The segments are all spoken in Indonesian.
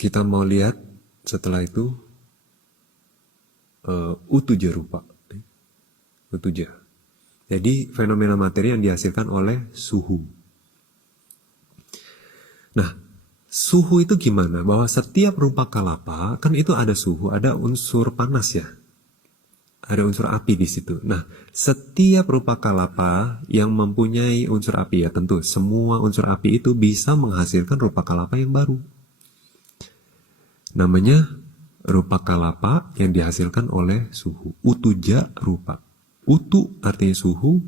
kita mau lihat setelah itu utuja rupa. Utuja. Jadi fenomena materi yang dihasilkan oleh suhu. Nah, suhu itu gimana? Bahwa setiap rupa kalapa kan itu ada suhu, ada unsur panas ya. Ada unsur api di situ. Nah, setiap rupa kalapa yang mempunyai unsur api ya tentu semua unsur api itu bisa menghasilkan rupa kalapa yang baru. Namanya rupa kalapa yang dihasilkan oleh suhu. Utuja rupa. Utu artinya suhu,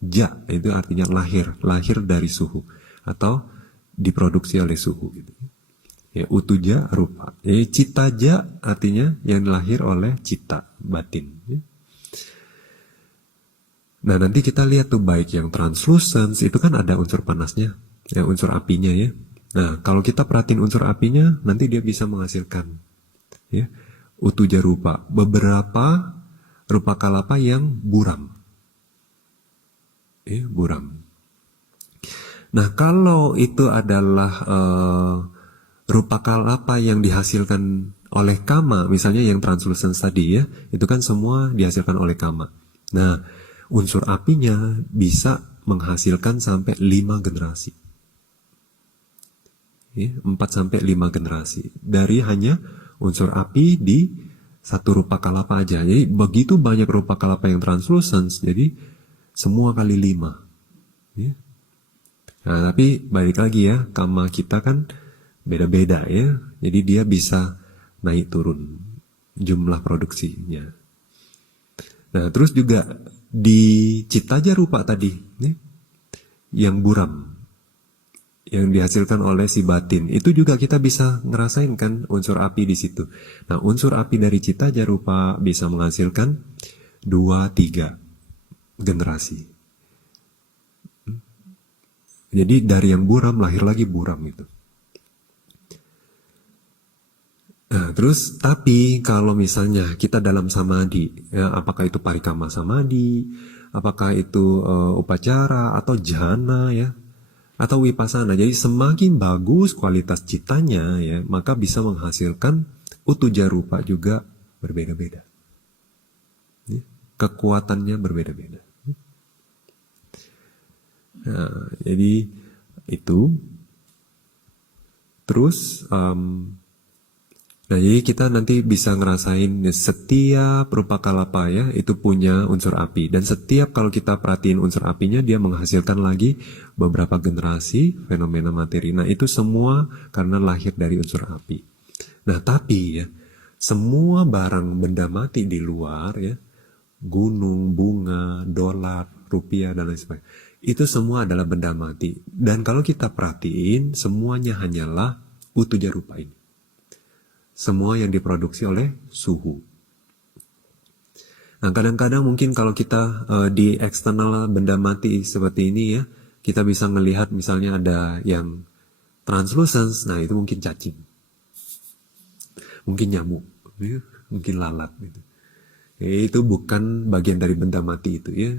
ja itu artinya lahir dari suhu atau diproduksi oleh suhu gitu. Ya, utuja rupa. Jadi citaja artinya yang lahir oleh cita batin. Ya. Nah nanti kita lihat tuh baik yang translucence itu kan ada unsur panasnya, ya, unsur apinya ya. Nah kalau kita perhatiin unsur apinya nanti dia bisa menghasilkan ya utuja rupa. Beberapa rupa kalapa yang buram. Ya, buram. Nah kalau itu adalah rupa kalapa yang dihasilkan oleh kama, misalnya yang translucence tadi ya, itu kan semua dihasilkan oleh kama. Nah unsur apinya bisa menghasilkan sampai 5 generasi. Ya, 4-5 generasi. Dari hanya unsur api di satu rupa kalapa aja. Jadi begitu banyak rupa kalapa yang translucence, jadi semua kali 5. Ya. Nah, tapi balik lagi ya, kama kita kan beda-beda ya. Jadi dia bisa naik turun jumlah produksinya. Nah, terus juga di citaja rupa tadi, ya, yang buram, yang dihasilkan oleh si batin, itu juga kita bisa ngerasain kan unsur api di situ. Nah, unsur api dari citaja rupa bisa menghasilkan 2-3 generasi. Jadi dari yang buram lahir lagi buram itu. Nah, terus tapi kalau misalnya kita dalam samadhi, ya, apakah itu parikama samadhi, apakah itu upacara atau jhana ya, atau vipassana. Jadi semakin bagus kualitas citanya ya, maka bisa menghasilkan utuja rupa juga berbeda-beda. Ya, kekuatannya berbeda-beda. Nah, jadi itu. Terus nah, jadi kita nanti bisa ngerasain setiap rupa kalapa ya, itu punya unsur api. Dan setiap kalau kita perhatiin unsur apinya, dia menghasilkan lagi beberapa generasi fenomena materi. Nah, itu semua karena lahir dari unsur api. Nah, tapi ya, semua barang benda mati di luar ya, gunung, bunga, dolar, rupiah, dan lain sebagainya, itu semua adalah benda mati. Dan kalau kita perhatiin, semuanya hanyalah utuja rupa ini. Semua yang diproduksi oleh suhu. Nah, kadang-kadang mungkin kalau kita di eksternal benda mati seperti ini ya, kita bisa melihat misalnya ada yang translucence, nah itu mungkin cacing, mungkin nyamuk, ya, mungkin lalat gitu. Ya, itu bukan bagian dari benda mati itu ya.